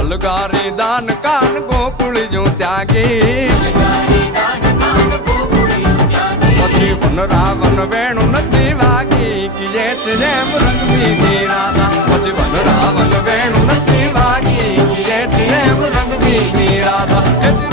अलगारी दान कान गोकुल जो त्यागी પછી વનરાવન વેણુ નથી વાગી કિયે છે જેમ રંગબીની રાધા પછી વનરાવન વેણુ નથી વાગી કિયે છે જેમ રંગબીની રાધા